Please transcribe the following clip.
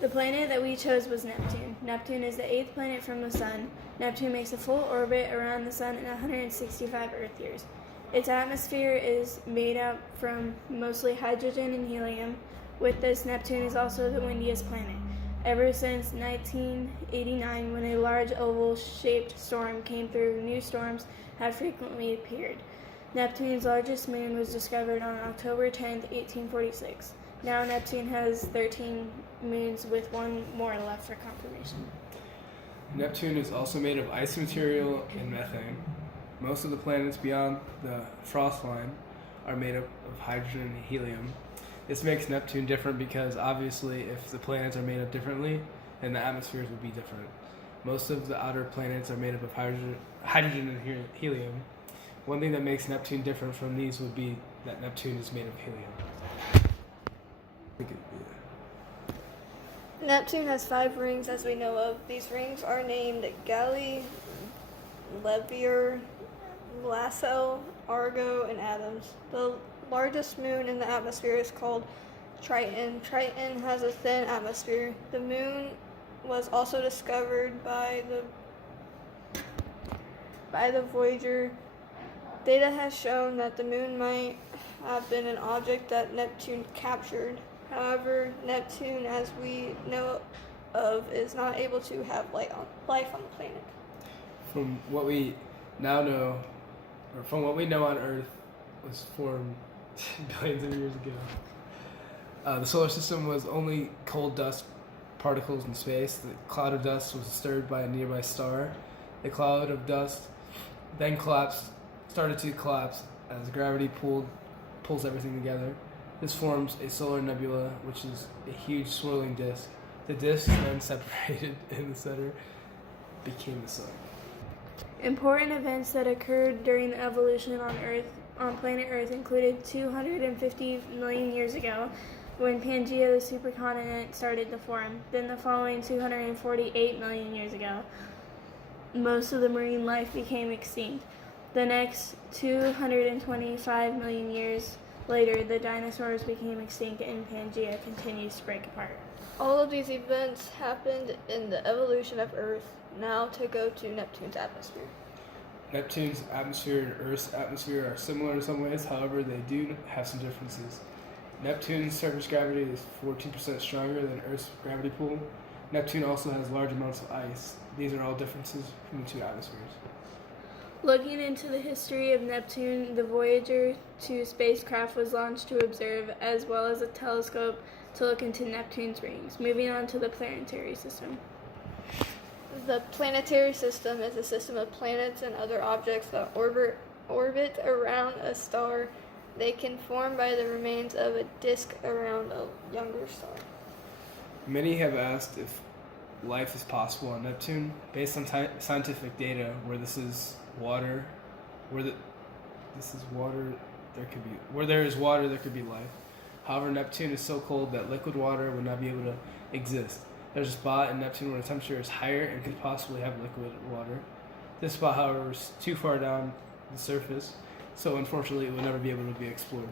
The planet that we chose was Neptune. Neptune is the 8th planet from the Sun. Neptune makes a full orbit around the Sun in 165 Earth years. Its atmosphere is made up from mostly hydrogen and helium. With this, Neptune is also the windiest planet. Ever since 1989, when a large oval-shaped storm came through, new storms have frequently appeared. Neptune's largest moon was discovered on October 10, 1846. Now Neptune has 13 moons with one more left for confirmation. Neptune is also made of ice material and methane. Most of the planets beyond the frost line are made up of hydrogen and helium. This makes Neptune different because obviously if the planets are made up differently, then the atmospheres would be different. Most of the outer planets are made up of hydrogen and helium. One thing that makes Neptune different from these would be that Neptune is made of helium. Neptune has 5 rings as we know of. These rings are named Gali, Levier, Lasso, Argo, and Adams. The largest moon in the atmosphere is called Triton. Triton has a thin atmosphere. The moon was also discovered by the Voyager. Data has shown that the moon might have been an object that Neptune captured. However, Neptune, as we know of, is not able to have life on the planet. From what we now know, or from what we know on Earth, was formed billions of years ago. The solar system was only cold dust particles in space. The cloud of dust was disturbed by a nearby star. The cloud of dust then started to collapse as gravity pulls everything together. This forms a solar nebula, which is a huge swirling disk. The disk then separated in the center, became the sun. Important events that occurred during the evolution on planet Earth included 250 million years ago, when Pangaea, the supercontinent, started to form. Then the following 248 million years ago, most of the marine life became extinct. The next 225 million years later, the dinosaurs became extinct and Pangaea continues to break apart. All of these events happened in the evolution of Earth. Now to go to Neptune's atmosphere. Neptune's atmosphere and Earth's atmosphere are similar in some ways, however, they do have some differences. Neptune's surface gravity is 14% stronger than Earth's gravity pull. Neptune also has large amounts of ice. These are all differences from the two atmospheres. Looking into the history of Neptune, the Voyager 2 spacecraft was launched to observe, as well as a telescope to look into Neptune's rings. Moving on to the planetary system. The planetary system is a system of planets and other objects that orbit around a star. They can form by the remains of a disk around a younger star. Many have asked if life is possible on Neptune. Based on scientific data, where there is water, there could be life. However, Neptune is so cold that liquid water would not be able to exist. There's a spot in Neptune where the temperature is higher and could possibly have liquid water. This spot, however, is too far down the surface, so unfortunately it will never be able to be explored.